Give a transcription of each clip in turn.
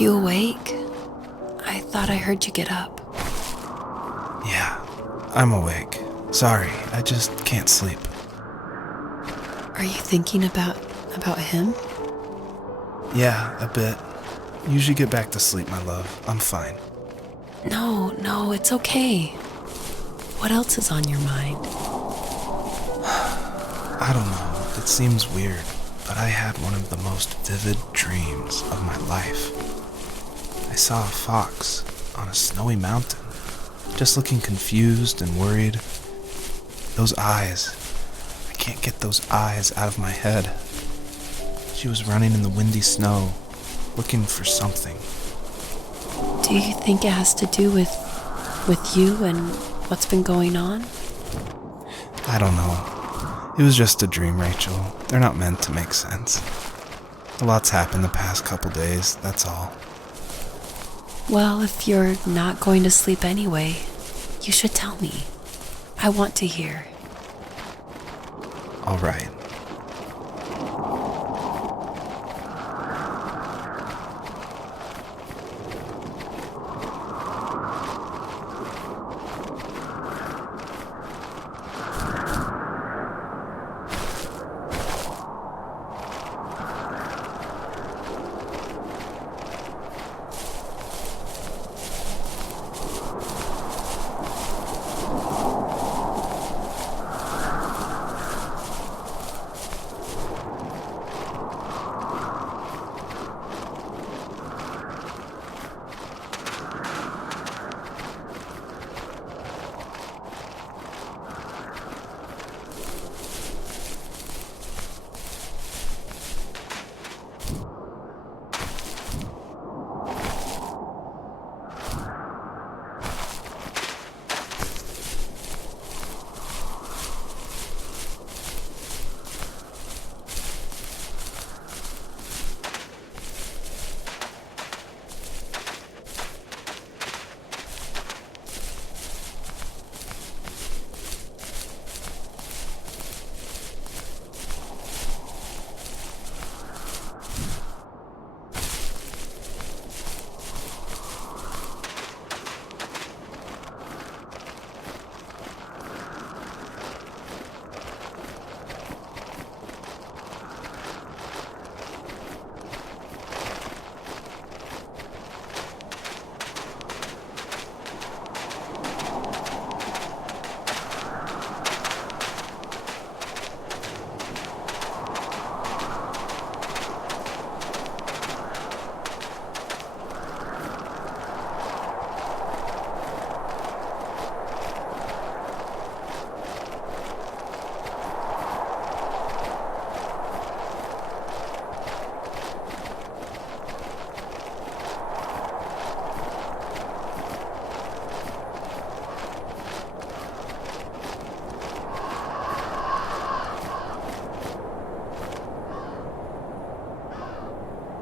you awake? I thought I heard you get up. Yeah, I'm awake. Sorry, I just can't sleep. Are you thinking about him? Yeah, a bit. Usually get back to sleep, my love. I'm fine. No, it's okay. What else is on your mind? I don't know, it seems weird, but I had one of the most vivid dreams of my life. I saw a fox on a snowy mountain, just looking confused and worried. Those eyes, I can't get those eyes out of my head. She was running in the windy snow, looking for something. Do you think it has to do with you and what's been going on? I don't know. It was just a dream, Rachel. They're not meant to make sense. A lot's happened the past couple days, that's all. Well, if you're not going to sleep anyway, you should tell me. I want to hear. All right.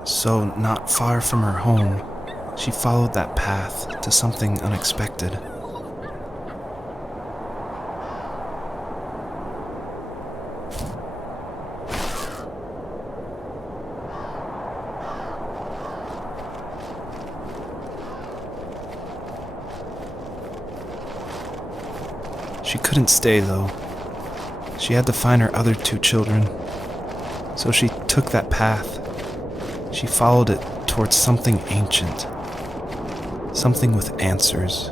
So, not far from her home, she followed that path to something unexpected. She couldn't stay, though. She had to find her other two children. So she took that path. She followed it towards something ancient. Something with answers.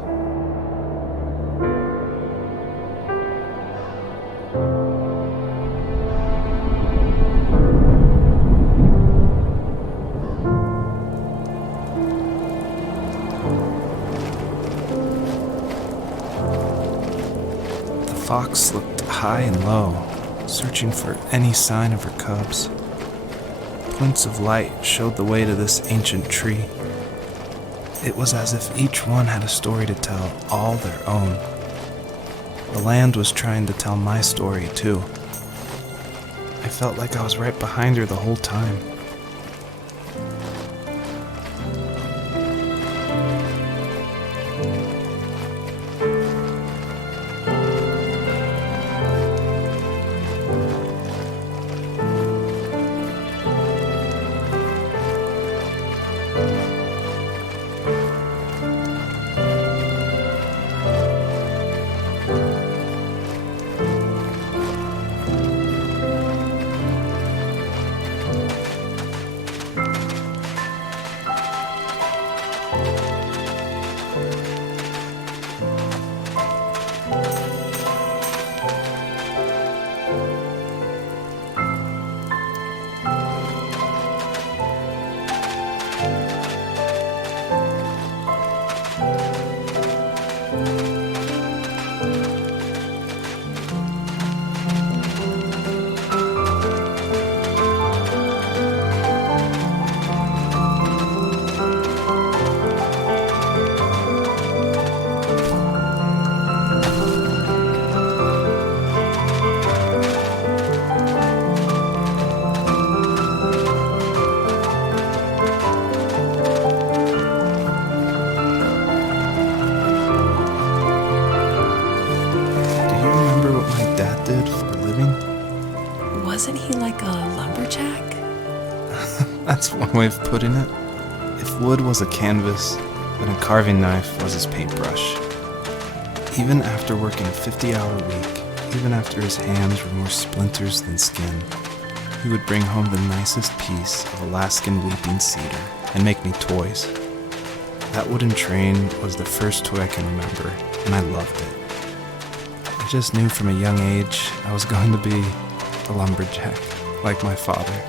The fox looked high and low, searching for any sign of her cubs. Points of light showed the way to this ancient tree. It was as if each one had a story to tell, all their own. The land was trying to tell my story, too. I felt like I was right behind her the whole time. Do you remember what my dad did for a living? Wasn't he like a lumberjack? That's one way of putting it. If wood was a canvas, then a carving knife was his paintbrush. Even after working a 50-hour week, even after his hands were more splinters than skin, he would bring home the nicest piece of Alaskan weeping cedar and make me toys. That wooden train was the first toy I can remember, and I loved it. I just knew from a young age I was going to be a lumberjack, like my father.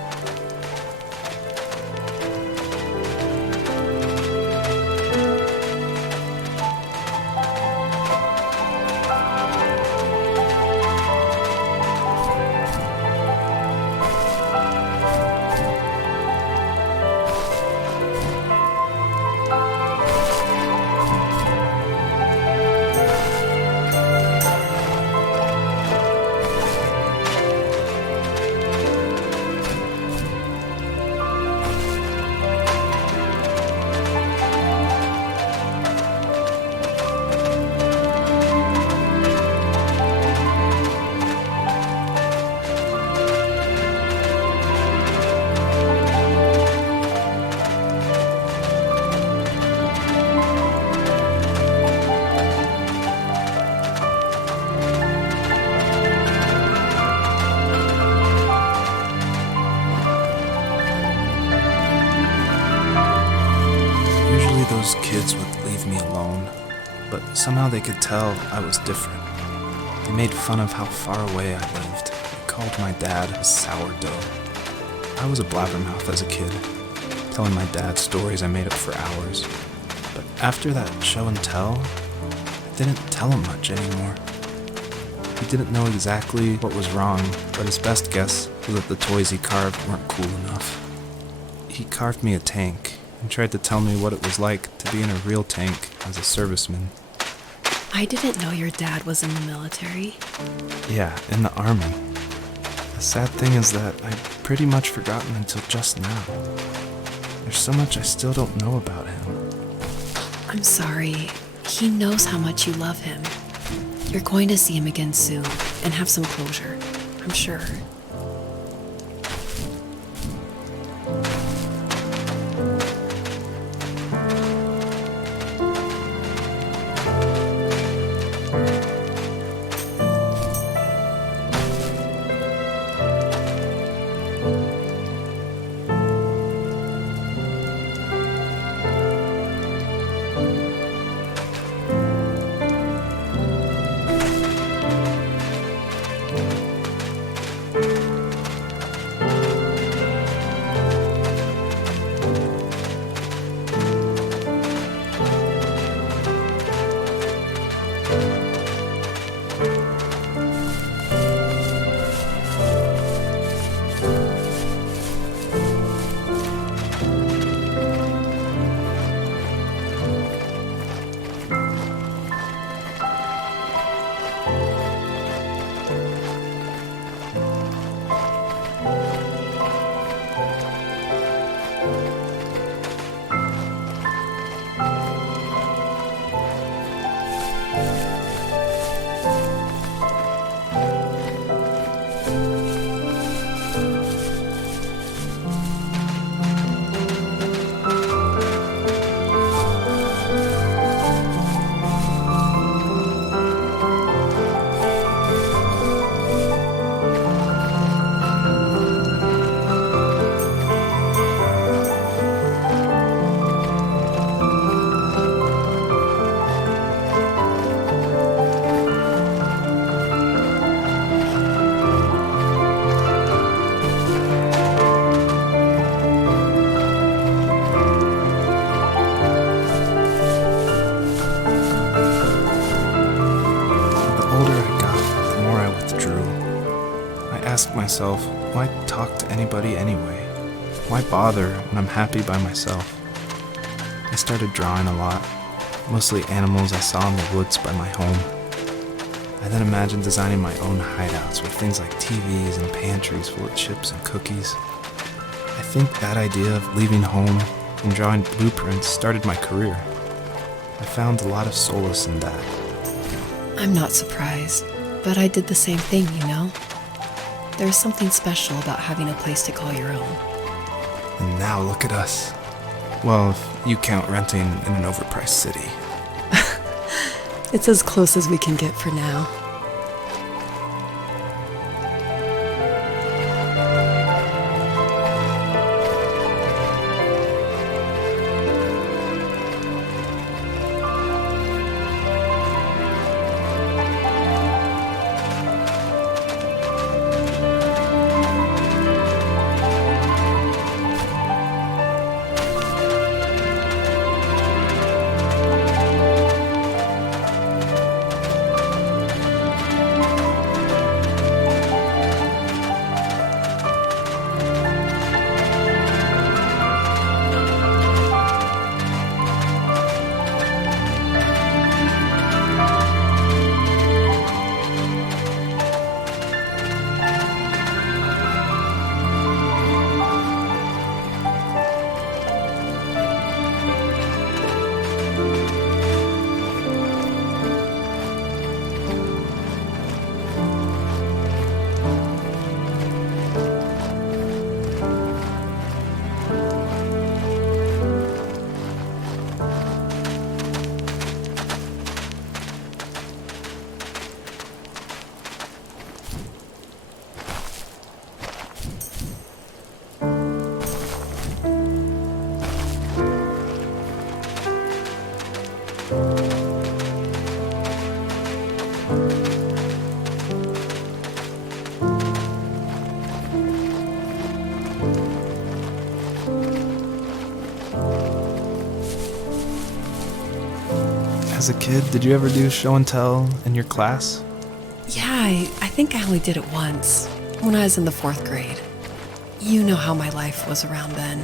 Usually those kids would leave me alone, but somehow they could tell I was different. They made fun of how far away I lived. They called my dad a sourdough. I was a blabbermouth as a kid, telling my dad stories I made up for hours. But after that show and tell, I didn't tell him much anymore. He didn't know exactly what was wrong, but his best guess was that the toys he carved weren't cool enough. He carved me a tank and tried to tell me what it was like to be in a real tank as a serviceman. I didn't know your dad was in the military. Yeah, in the army. The sad thing is that I'd pretty much forgotten until just now. There's so much I still don't know about him. I'm sorry. He knows how much you love him. You're going to see him again soon and have some closure, I'm sure. myself, why talk to anybody anyway? Why bother when I'm happy by myself? I started drawing a lot, mostly animals I saw in the woods by my home. I then imagined designing my own hideouts with things like TVs and pantries full of chips and cookies. I think that idea of leaving home and drawing blueprints started my career. I found a lot of solace in that. I'm not surprised, but I did the same thing, you know? There's something special about having a place to call your own. And now look at us. Well, if you count renting in an overpriced city. It's as close as we can get for now. As a kid, did you ever do show and tell in your class? Yeah, I think I only did it once, when I was in the 4th grade. You know how my life was around then.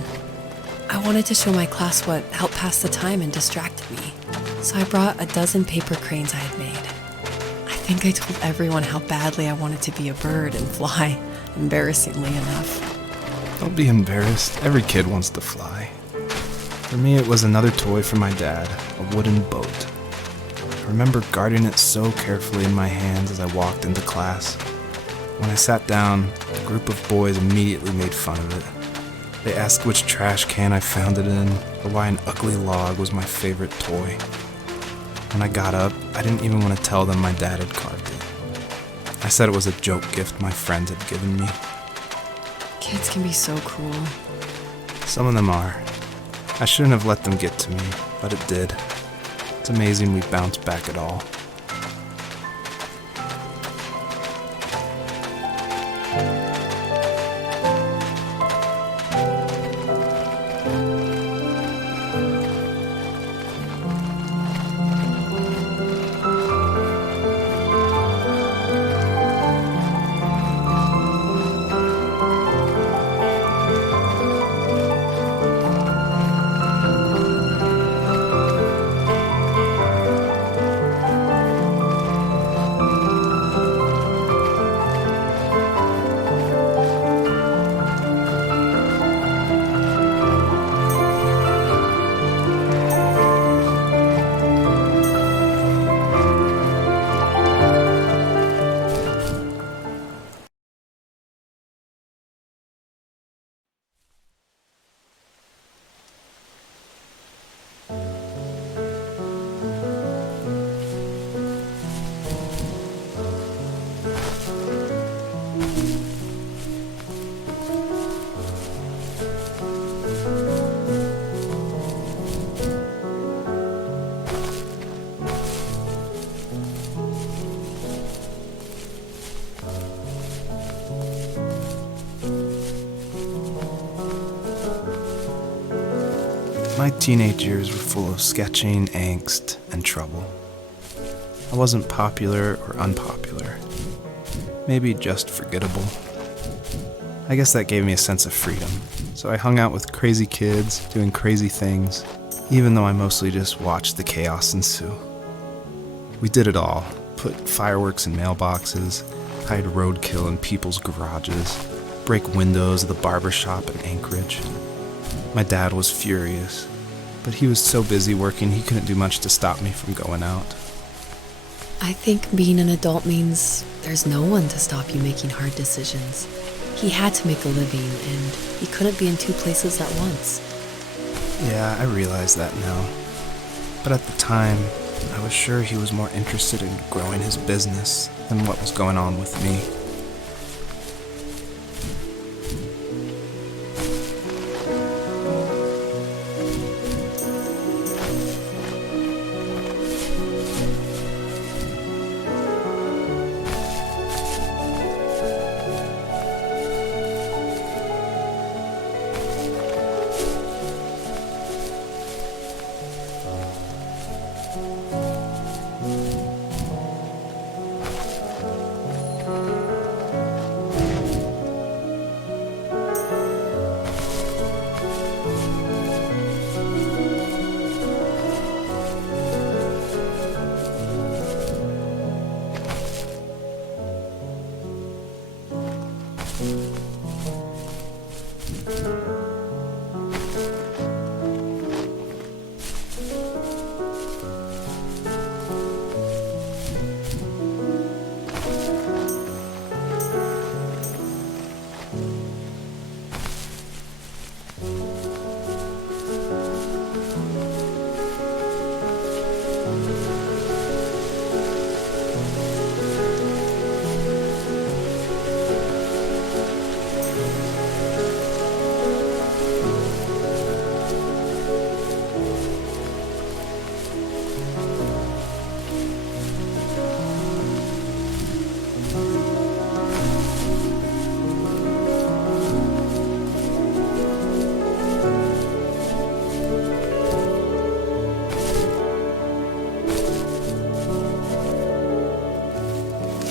I wanted to show my class what helped pass the time and distracted me, so I brought a dozen paper cranes I had made. I think I told everyone how badly I wanted to be a bird and fly, embarrassingly enough. Don't be embarrassed. Every kid wants to fly. For me, it was another toy from my dad, a wooden boat. I remember guarding it so carefully in my hands as I walked into class. When I sat down, a group of boys immediately made fun of it. They asked which trash can I found it in, or why an ugly log was my favorite toy. When I got up, I didn't even want to tell them my dad had carved it. I said it was a joke gift my friend had given me. Kids can be so cruel. Some of them are. I shouldn't have let them get to me, but it did. It's amazing we bounced back at all. My teenage years were full of sketching, angst, and trouble. I wasn't popular or unpopular. Maybe just forgettable. I guess that gave me a sense of freedom. So I hung out with crazy kids, doing crazy things, even though I mostly just watched the chaos ensue. We did it all. Put fireworks in mailboxes, hide roadkill in people's garages, break windows of the barber shop in Anchorage. My dad was furious, but he was so busy working he couldn't do much to stop me from going out. I think being an adult means there's no one to stop you making hard decisions. He had to make a living, and he couldn't be in two places at once. Yeah, I realize that now. But at the time, I was sure he was more interested in growing his business than what was going on with me.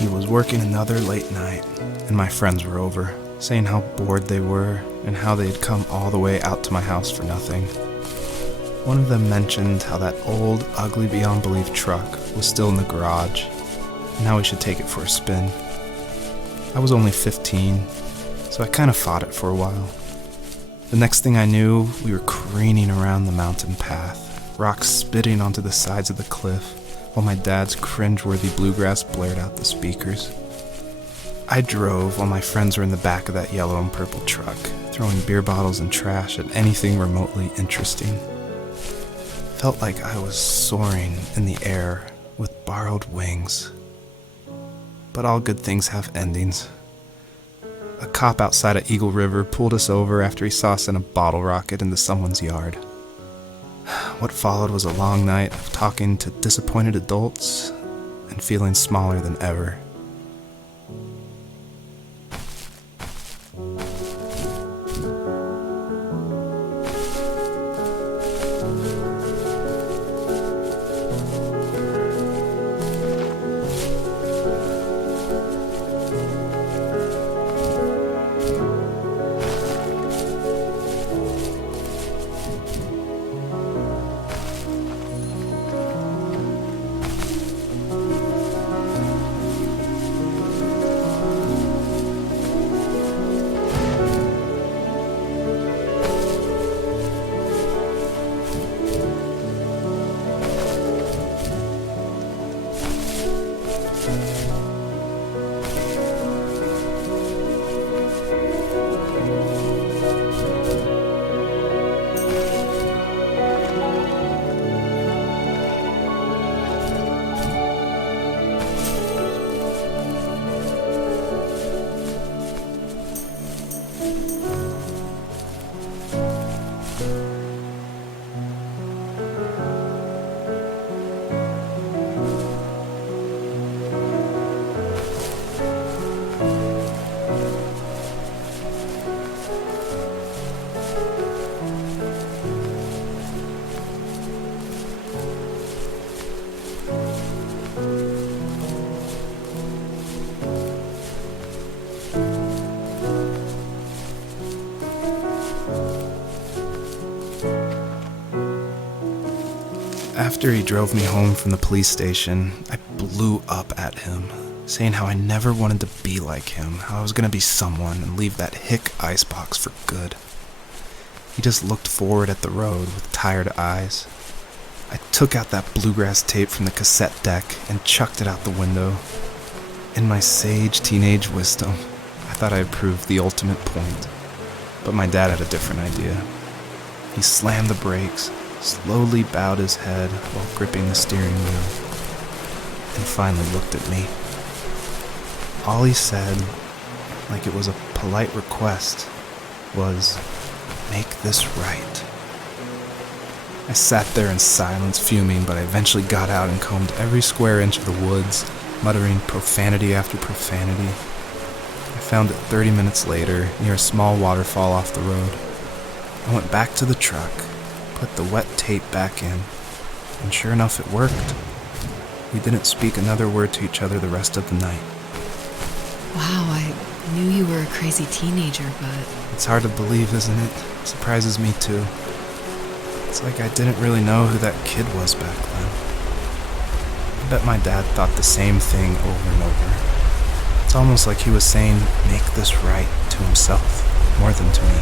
He was working another late night, and my friends were over, saying how bored they were and how they had come all the way out to my house for nothing. One of them mentioned how that old, ugly beyond belief truck was still in the garage, and how we should take it for a spin. I was only 15, so I kind of fought it for a while. The next thing I knew, we were careening around the mountain path, rocks spitting onto the sides of the cliff, while my dad's cringeworthy bluegrass blared out the speakers. I drove while my friends were in the back of that yellow and purple truck, throwing beer bottles and trash at anything remotely interesting. Felt like I was soaring in the air with borrowed wings. But all good things have endings. A cop outside of Eagle River pulled us over after he saw us in a bottle rocket into someone's yard. What followed was a long night of talking to disappointed adults and feeling smaller than ever. After he drove me home from the police station, I blew up at him, saying how I never wanted to be like him, how I was going to be someone and leave that hick icebox for good. He just looked forward at the road with tired eyes. I took out that bluegrass tape from the cassette deck and chucked it out the window. In my sage teenage wisdom, I thought I had proved the ultimate point. But my dad had a different idea. He slammed the brakes, slowly bowed his head while gripping the steering wheel, and finally looked at me. All he said, like it was a polite request, was, "Make this right." I sat there in silence, fuming, but I eventually got out and combed every square inch of the woods, muttering profanity after profanity. I found it 30 minutes later, near a small waterfall off the road. I went back to the truck, put the wet tape back in, and sure enough it worked. We didn't speak another word to each other the rest of the night. Wow, I knew you were a crazy teenager, but... It's hard to believe, isn't it? Surprises me too. It's like I didn't really know who that kid was back then. I bet my dad thought the same thing over and over. It's almost like he was saying, "Make this right," to himself, more than to me.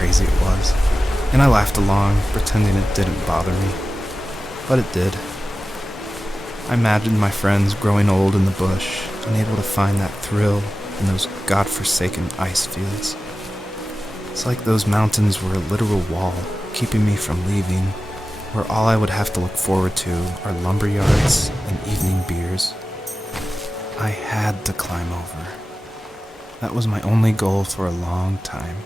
crazy it was, and I laughed along, pretending it didn't bother me. But it did. I imagined my friends growing old in the bush, unable to find that thrill in those godforsaken ice fields. It's like those mountains were a literal wall, keeping me from leaving, where all I would have to look forward to are lumber yards and evening beers. I had to climb over. That was my only goal for a long time.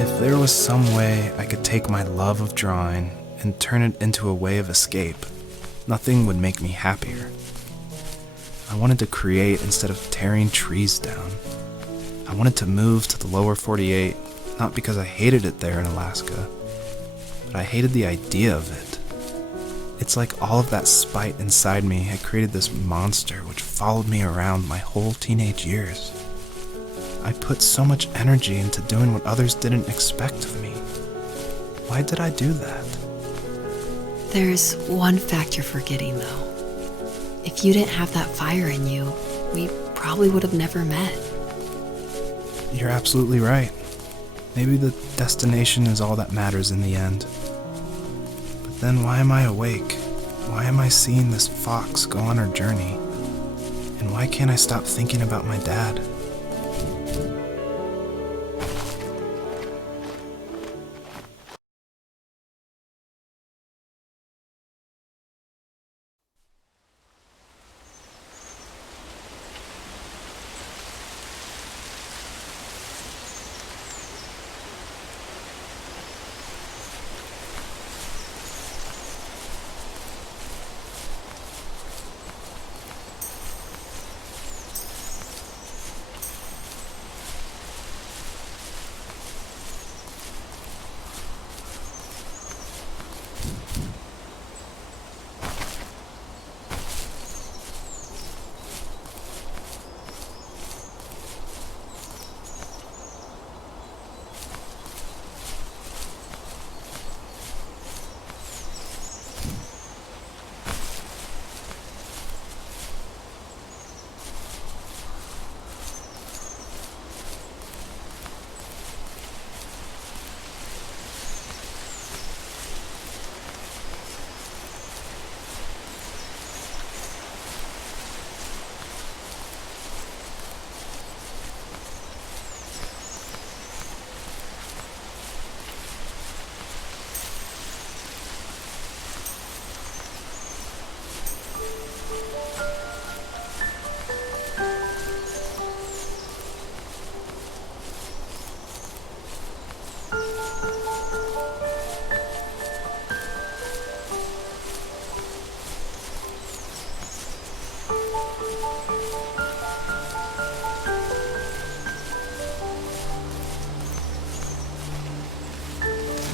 If there was some way I could take my love of drawing and turn it into a way of escape, nothing would make me happier. I wanted to create instead of tearing trees down. I wanted to move to the lower 48, not because I hated it there in Alaska, but I hated the idea of it. It's like all of that spite inside me had created this monster which followed me around my whole teenage years. I put so much energy into doing what others didn't expect of me. Why did I do that? There's one fact you're forgetting, though. If you didn't have that fire in you, we probably would have never met. You're absolutely right. Maybe the destination is all that matters in the end. But then why am I awake? Why am I seeing this fox go on her journey? And why can't I stop thinking about my dad?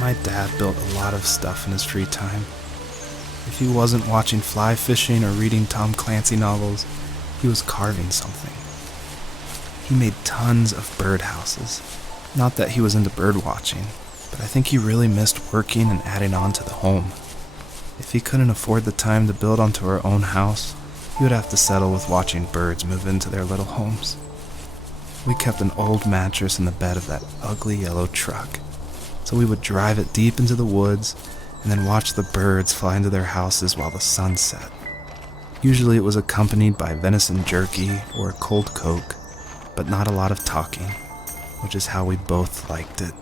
My dad built a lot of stuff in his free time. If he wasn't watching fly fishing or reading Tom Clancy novels, he was carving something. He made tons of birdhouses. Not that he was into bird watching, but I think he really missed working and adding on to the home. If he couldn't afford the time to build onto our own house, he would have to settle with watching birds move into their little homes. We kept an old mattress in the bed of that ugly yellow truck, so we would drive it deep into the woods and then watch the birds fly into their houses while the sun set. Usually it was accompanied by venison jerky or a cold Coke, but not a lot of talking, which is how we both liked it.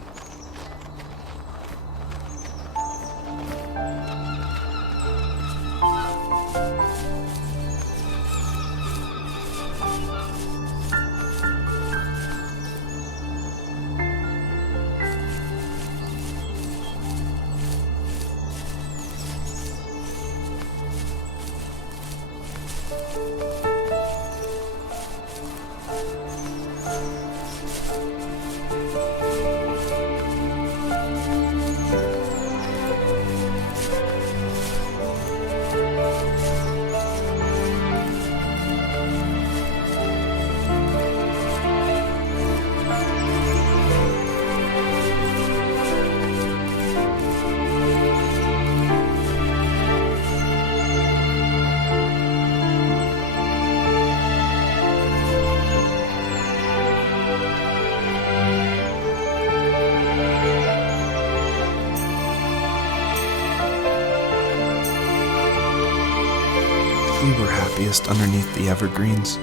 we were happiest underneath the evergreens.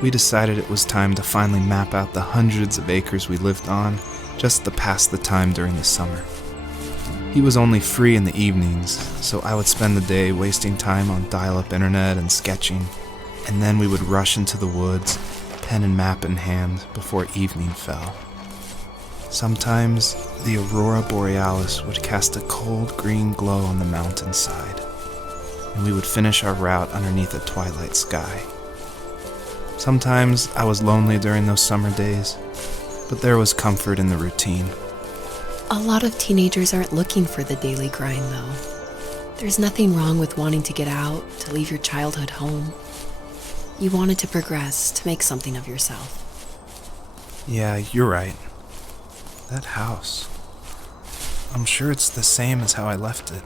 We decided it was time to finally map out the hundreds of acres we lived on just to pass the time during the summer. He was only free in the evenings, so I would spend the day wasting time on dial-up internet and sketching, and then we would rush into the woods, pen and map in hand, before evening fell. Sometimes, the aurora borealis would cast a cold green glow on the mountainside, and we would finish our route underneath a twilight sky. Sometimes I was lonely during those summer days, but there was comfort in the routine. A lot of teenagers aren't looking for the daily grind, though. There's nothing wrong with wanting to get out, to leave your childhood home. You wanted to progress, to make something of yourself. Yeah, you're right. That house. I'm sure it's the same as how I left it.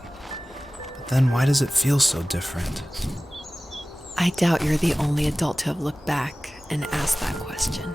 But then why does it feel so different? I doubt you're the only adult to have looked back and asked that question.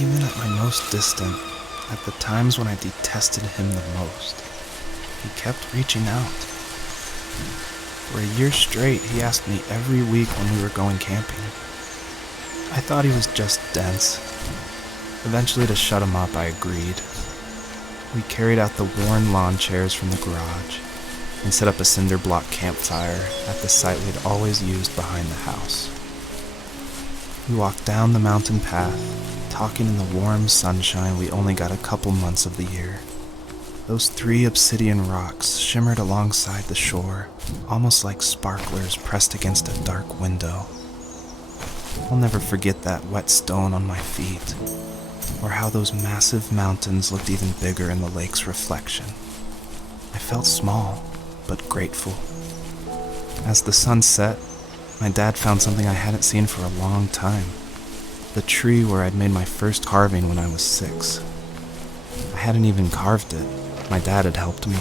Even at my most distant, at the times when I detested him the most, he kept reaching out. For a year straight, he asked me every week when we were going camping. I thought he was just dense. Eventually, to shut him up, I agreed. We carried out the worn lawn chairs from the garage and set up a cinder block campfire at the site we'd always used behind the house. We walked down the mountain path, talking in the warm sunshine we only got a couple months of the year. Those 3 obsidian rocks shimmered alongside the shore, almost like sparklers pressed against a dark window. I'll never forget that wet stone on my feet, or how those massive mountains looked even bigger in the lake's reflection. I felt small, but grateful. As the sun set, my dad found something I hadn't seen for a long time. The tree where I'd made my first carving when I was 6. I hadn't even carved it. My dad had helped me,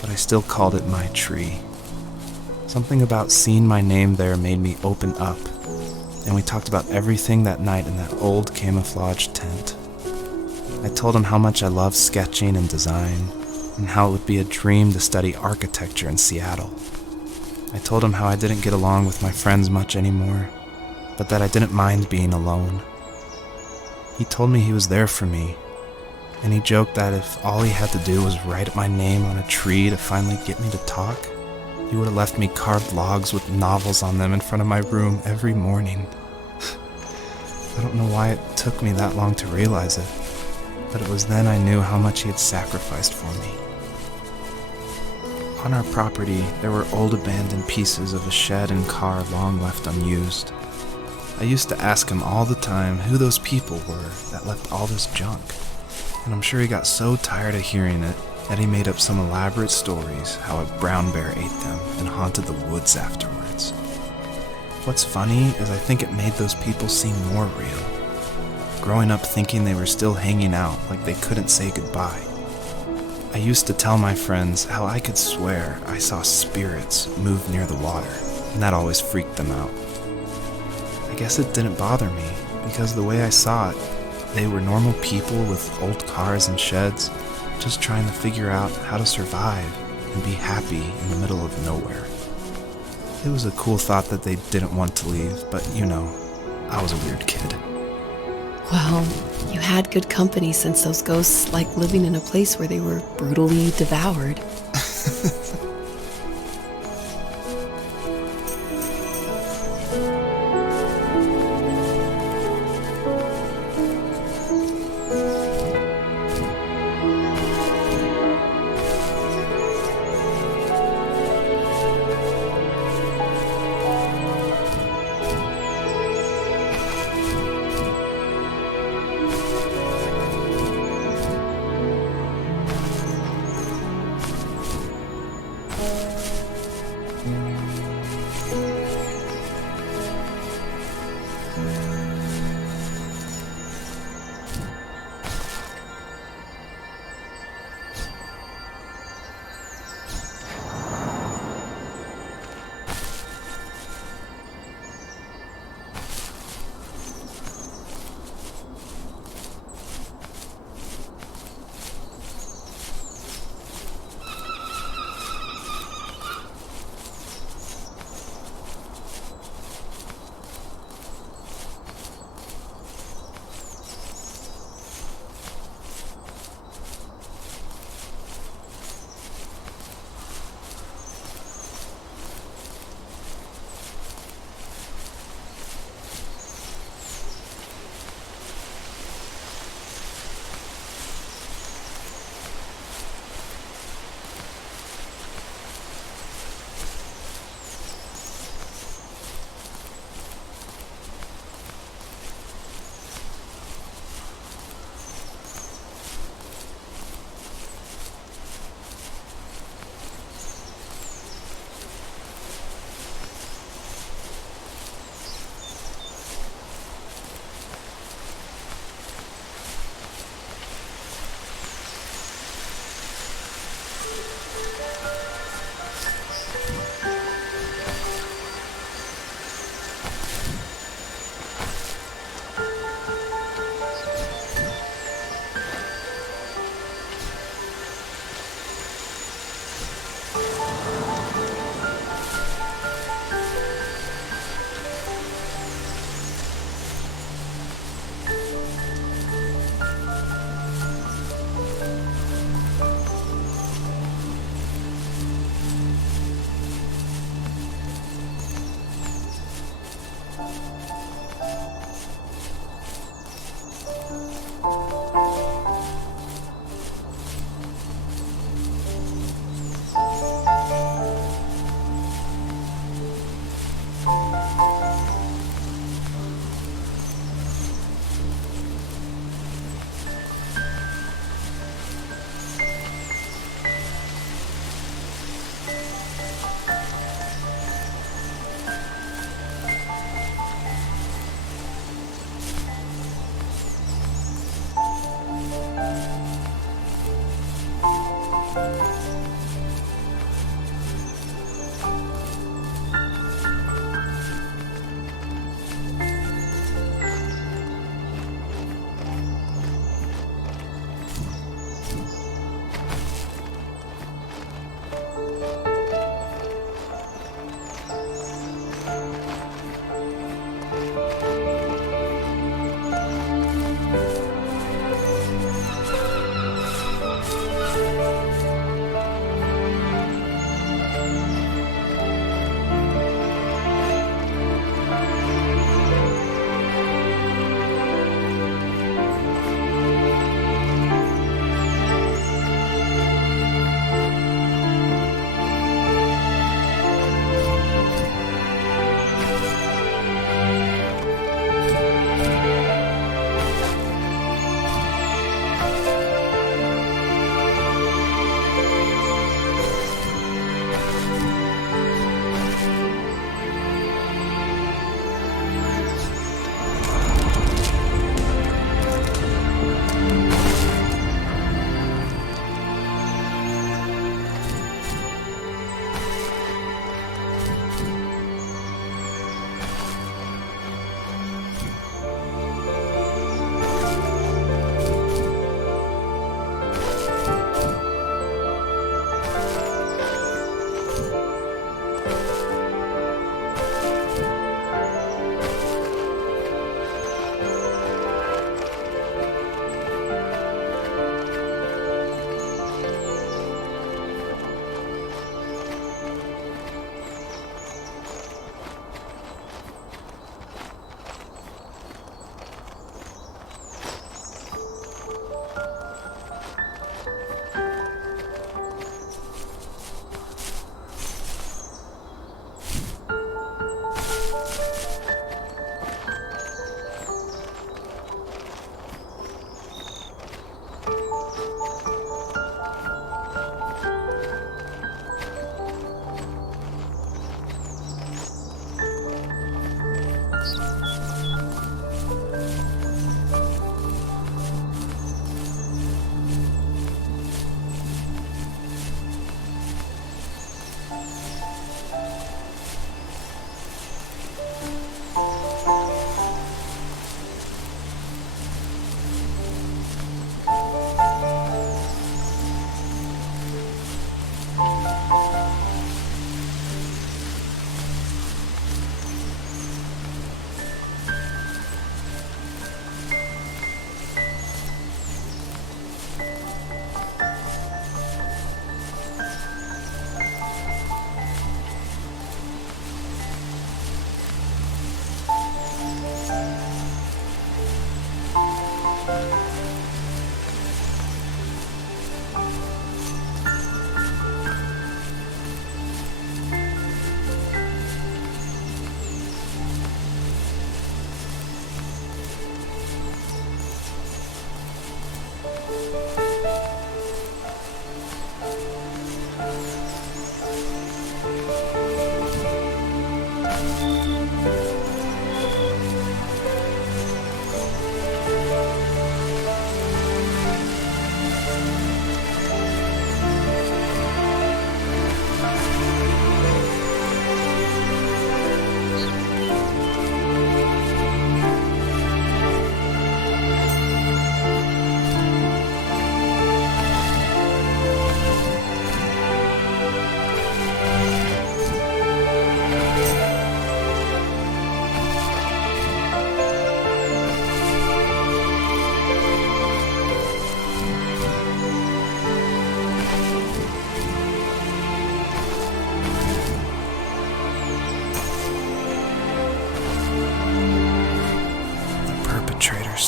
but I still called it my tree. Something about seeing my name there made me open up, and we talked about everything that night in that old camouflage tent. I told him how much I loved sketching and design, and how it would be a dream to study architecture in Seattle. I told him how I didn't get along with my friends much anymore, but that I didn't mind being alone. He told me he was there for me, and he joked that if all he had to do was write my name on a tree to finally get me to talk, he would have left me carved logs with novels on them in front of my room every morning. I don't know why it took me that long to realize it, but it was then I knew how much he had sacrificed for me. On our property, there were old abandoned pieces of a shed and car long left unused. I used to ask him all the time who those people were that left all this junk, and I'm sure he got so tired of hearing it that he made up some elaborate stories how a brown bear ate them and haunted the woods afterwards. What's funny is I think it made those people seem more real, growing up thinking they were still hanging out like they couldn't say goodbye. I used to tell my friends how I could swear I saw spirits move near the water, and that always freaked them out. I guess it didn't bother me, because the way I saw it, they were normal people with old cars and sheds, just trying to figure out how to survive and be happy in the middle of nowhere. It was a cool thought that they didn't want to leave, but I was a weird kid. Well, you had good company since those ghosts like living in a place where they were brutally devoured.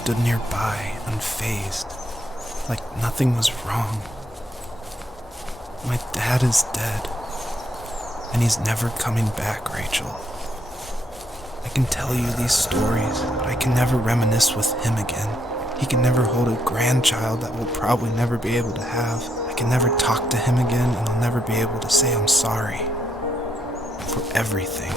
stood nearby, unfazed, like nothing was wrong. My dad is dead, and he's never coming back, Rachel. I can tell you these stories, but I can never reminisce with him again. He can never hold a grandchild that we'll probably never be able to have. I can never talk to him again, and I'll never be able to say I'm sorry for everything.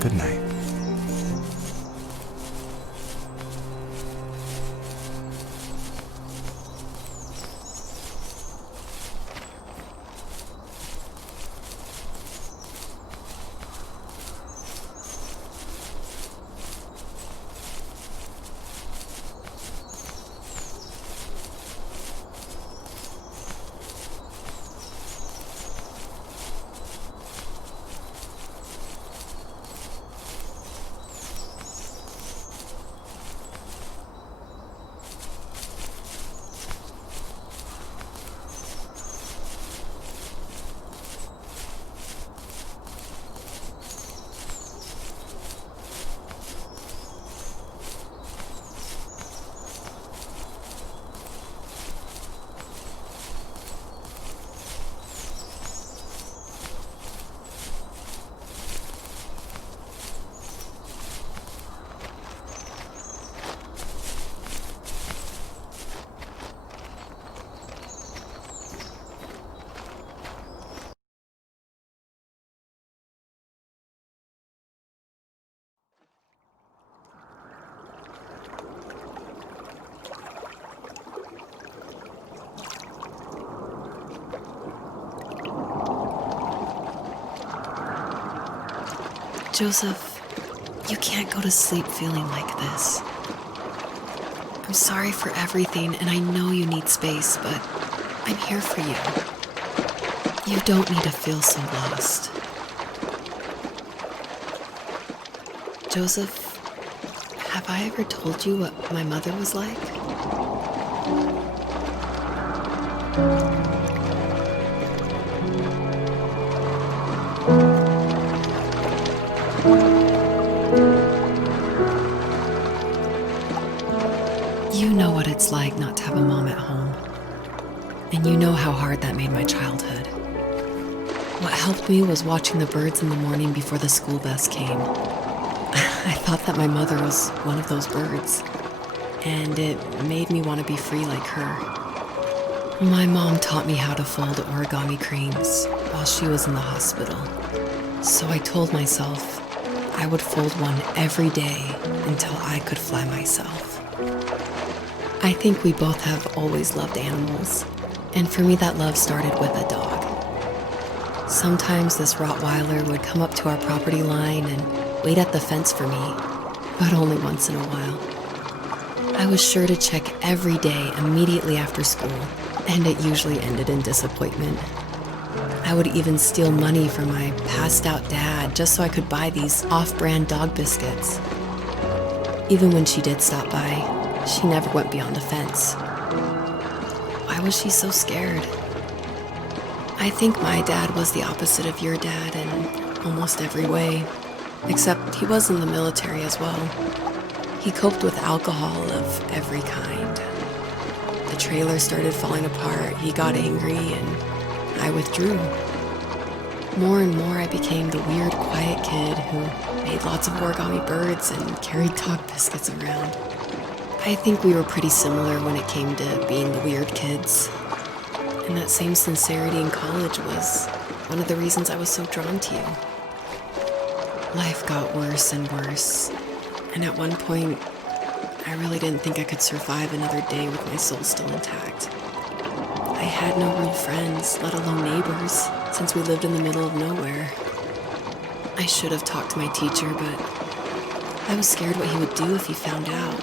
Good night. Joseph, you can't go to sleep feeling like this. I'm sorry for everything, and I know you need space, but I'm here for you. You don't need to feel so lost. Joseph, have I ever told you what my mother was like? You know what it's like not to have a mom at home. And you know how hard that made my childhood. What helped me was watching the birds in the morning before the school bus came. I thought that my mother was one of those birds, and it made me want to be free like her. My mom taught me how to fold origami creams while she was in the hospital. So I told myself I would fold one every day until I could fly myself. I think we both have always loved animals, and for me that love started with a dog. Sometimes this Rottweiler would come up to our property line and wait at the fence for me, but only once in a while. I was sure to check every day immediately after school, and it usually ended in disappointment. I would even steal money from my passed-out dad just so I could buy these off-brand dog biscuits. Even when she did stop by, she never went beyond the fence. Why was she so scared? I think my dad was the opposite of your dad in almost every way, except he was in the military as well. He coped with alcohol of every kind. The trailer started falling apart, he got angry, and I withdrew. More and more I became the weird, quiet kid who made lots of origami birds and carried dog biscuits around. I think we were pretty similar when it came to being the weird kids. And that same sincerity in college was one of the reasons I was so drawn to you. Life got worse and worse, and at one point, I really didn't think I could survive another day with my soul still intact. I had no real friends, let alone neighbors, since we lived in the middle of nowhere. I should have talked to my teacher, but I was scared what he would do if he found out.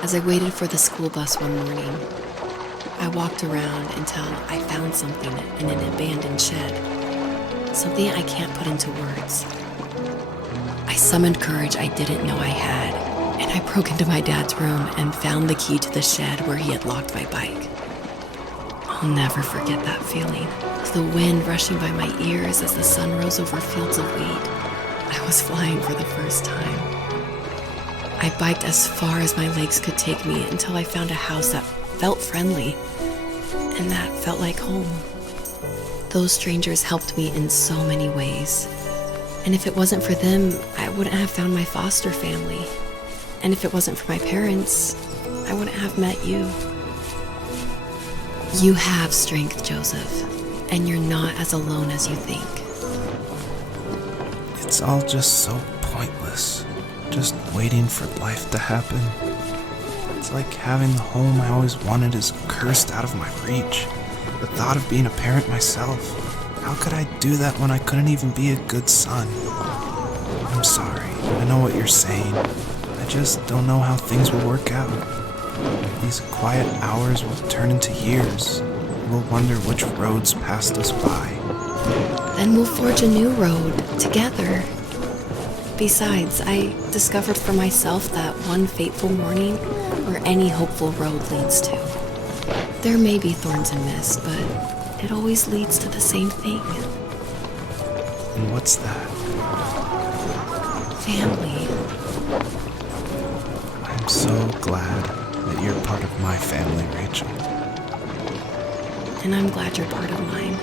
As I waited for the school bus one morning, I walked around until I found something in an abandoned shed. Something I can't put into words. I summoned courage I didn't know I had, and I broke into my dad's room and found the key to the shed where he had locked my bike. I'll never forget that feeling. The wind rushing by my ears as the sun rose over fields of wheat. I was flying for the first time. I biked as far as my legs could take me until I found a house that felt friendly and that felt like home. Those strangers helped me in so many ways. And if it wasn't for them, I wouldn't have found my foster family. And if it wasn't for my parents, I wouldn't have met you. You have strength, Joseph, and you're not as alone as you think. It's all just so pointless. Just waiting for life to happen. It's like having the home I always wanted is cursed out of my reach. The thought of being a parent myself. How could I do that when I couldn't even be a good son? I'm sorry. I know what you're saying. I just don't know how things will work out. These quiet hours will turn into years. We'll wonder which roads passed us by. Then we'll forge a new road together. Besides, I discovered for myself that one fateful morning where any hopeful road leads to. There may be thorns and mist, but it always leads to the same thing. And what's that? Family. I'm so glad that you're part of my family, Rachel. And I'm glad you're part of mine.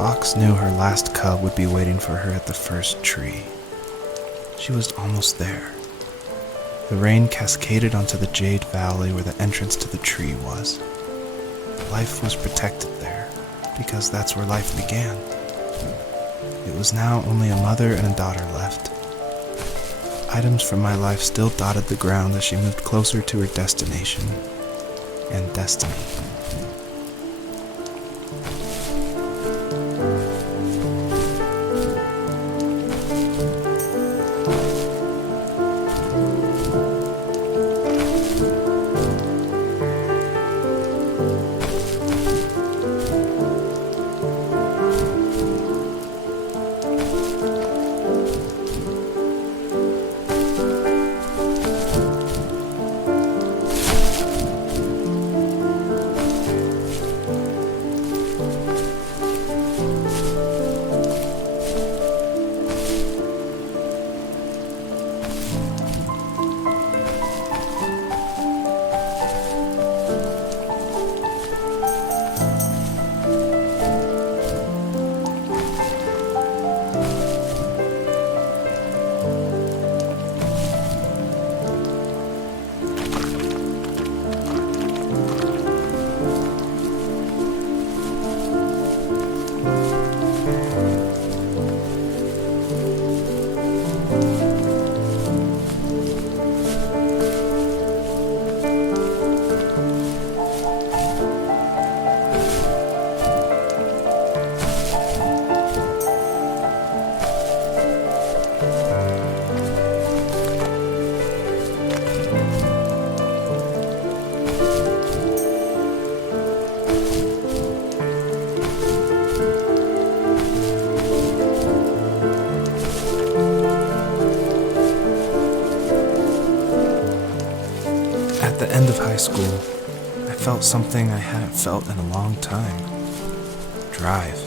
fox knew her last cub would be waiting for her at the first tree. She was almost there. The rain cascaded onto the jade valley where the entrance to the tree was. Life was protected there, because that's where life began. It was now only a mother and a daughter left. Items from my life still dotted the ground as she moved closer to her destination and destiny. At the end of high school, I felt something I hadn't felt in a long time. Drive.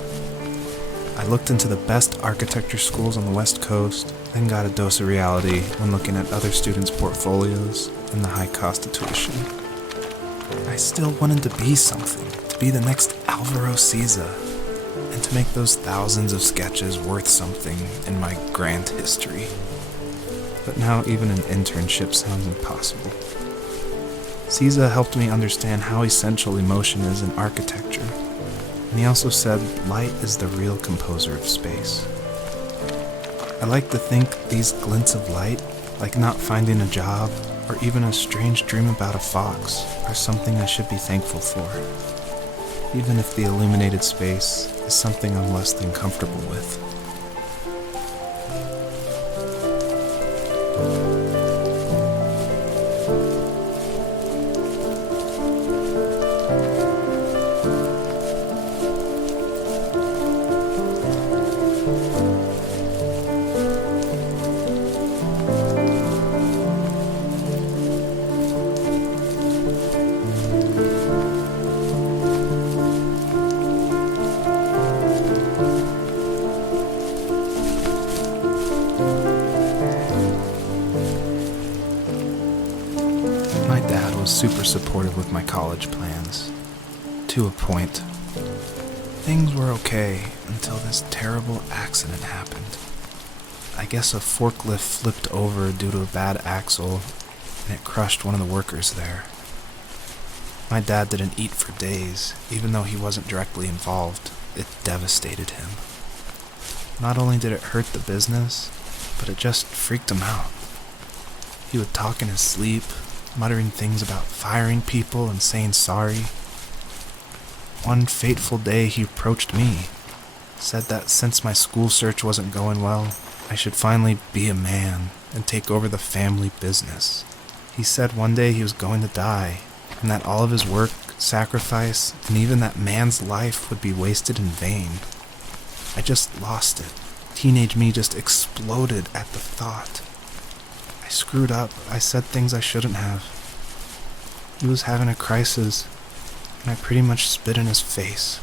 I looked into the best architecture schools on the West Coast, then got a dose of reality when looking at other students' portfolios and the high cost of tuition. I still wanted to be something, to be the next Alvaro Siza, and to make those thousands of sketches worth something in my grand history. But now even an internship sounds impossible. Siza helped me understand how essential emotion is in architecture, and he also said light is the real composer of space. I like to think these glints of light, like not finding a job or even a strange dream about a fox, are something I should be thankful for, even if the illuminated space is something I'm less than comfortable with. My dad was super supportive with my college plans, to a point. Things were okay until this terrible accident happened. I guess a forklift flipped over due to a bad axle, and it crushed one of the workers there. My dad didn't eat for days, even though he wasn't directly involved. It devastated him. Not only did it hurt the business, but it just freaked him out. He would talk in his sleep, muttering things about firing people and saying sorry. One fateful day he approached me, said that since my school search wasn't going well, I should finally be a man and take over the family business. He said one day he was going to die, and that all of his work, sacrifice, and even that man's life would be wasted in vain. I just lost it. Teenage me just exploded at the thought. I screwed up. I said things I shouldn't have. He was having a crisis, and I pretty much spit in his face.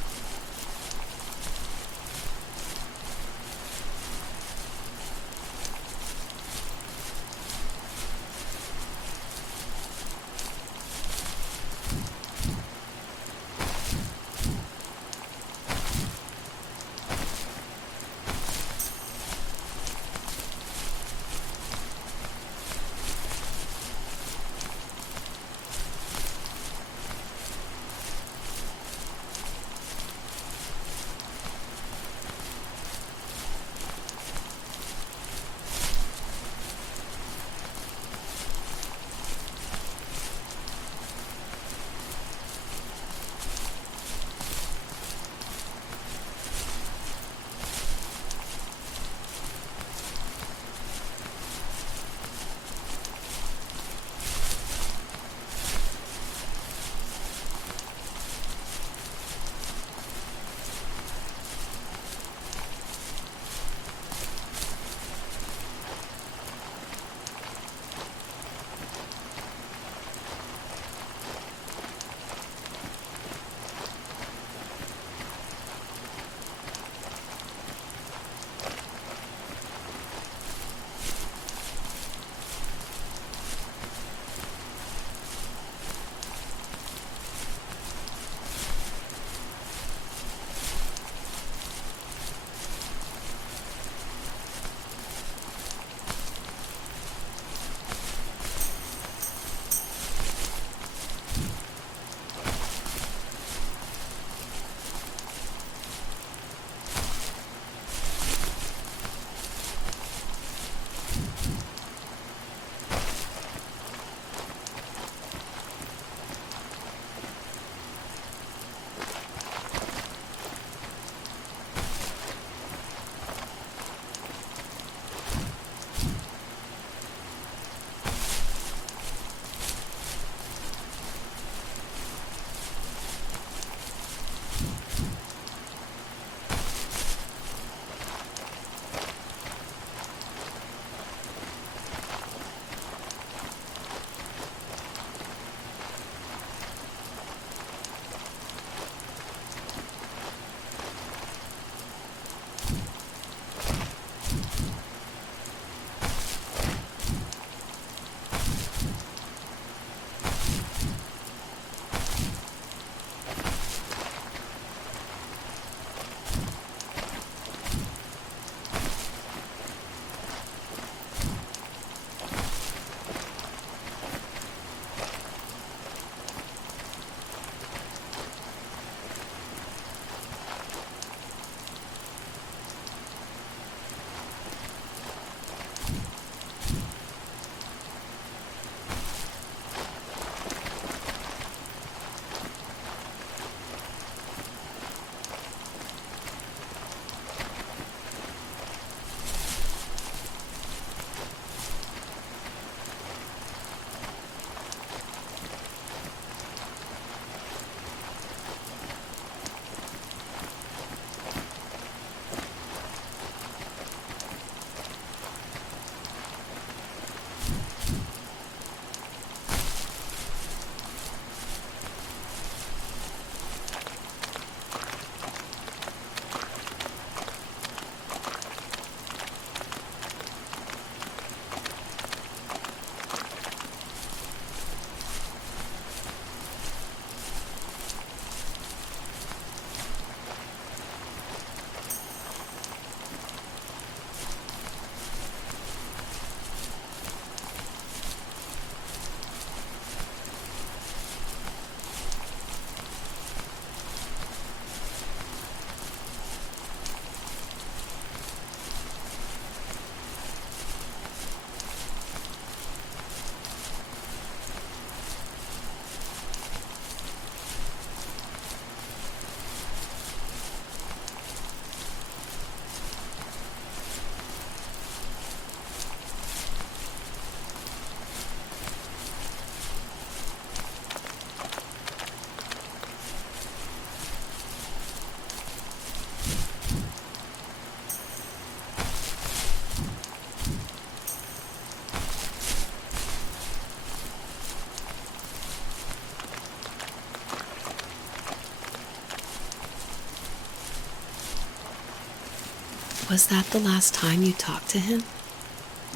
Was that the last time you talked to him?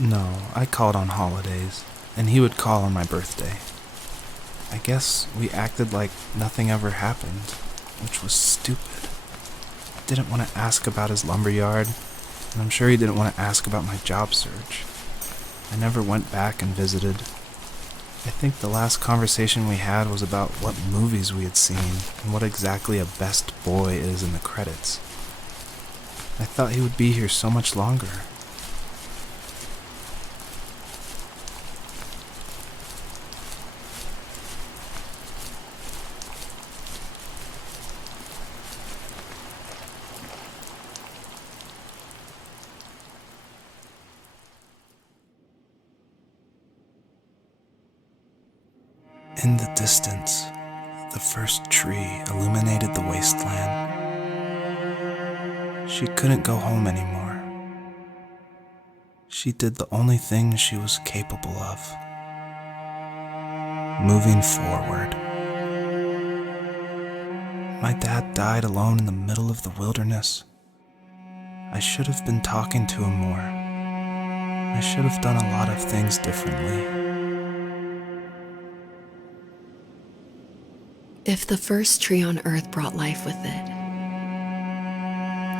No, I called on holidays, and he would call on my birthday. I guess we acted like nothing ever happened, which was stupid. Didn't want to ask about his lumberyard, and I'm sure he didn't want to ask about my job search. I never went back and visited. I think the last conversation we had was about what movies we had seen and what exactly a best boy is in the credits. I thought he would be here so much longer. In the distance, the first tree illuminated the wasteland. She couldn't go home anymore. She did the only thing she was capable of. Moving forward. My dad died alone in the middle of the wilderness. I should have been talking to him more. I should have done a lot of things differently. If the first tree on earth brought life with it,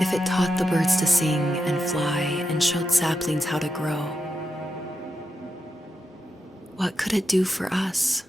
if it taught the birds to sing and fly and showed saplings how to grow, what could it do for us?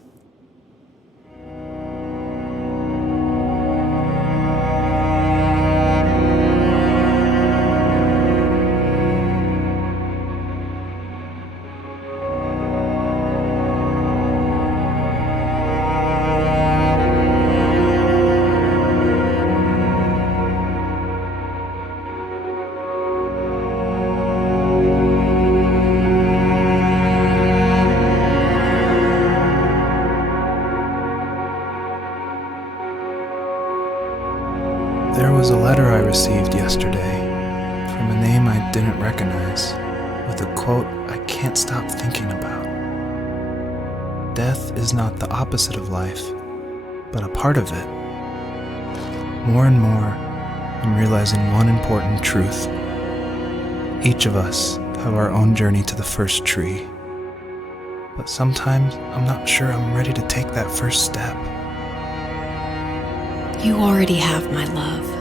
There was a letter I received yesterday from a name I didn't recognize, with a quote I can't stop thinking about. Death is not the opposite of life, but a part of it. More and more, I'm realizing one important truth. Each of us have our own journey to the first tree, but sometimes I'm not sure I'm ready to take that first step. You already have my love.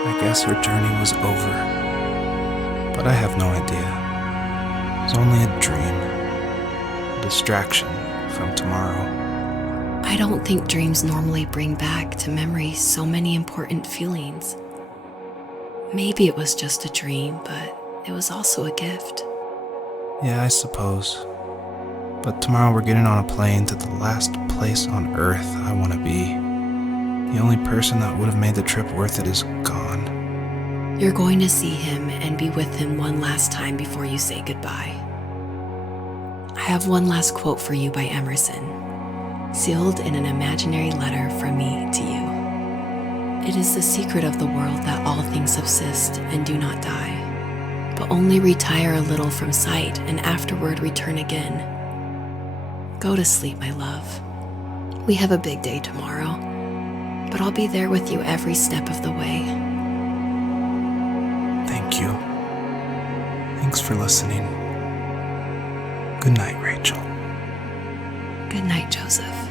I guess her journey was over, but I have no idea. It was only a dream, a distraction from tomorrow. I don't think dreams normally bring back to memory so many important feelings. Maybe it was just a dream, but it was also a gift. Yeah, I suppose. But tomorrow we're getting on a plane to the last place on Earth I want to be. The only person that would have made the trip worth it is gone. You're going to see him and be with him one last time before you say goodbye. I have one last quote for you by Emerson, sealed in an imaginary letter from me to you. It is the secret of the world that all things subsist and do not die, but only retire a little from sight and afterward return again. Go to sleep, my love. We have a big day tomorrow, but I'll be there with you every step of the way. Thank you. Thanks for listening. Good night, Rachel. Good night, Joseph.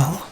hell?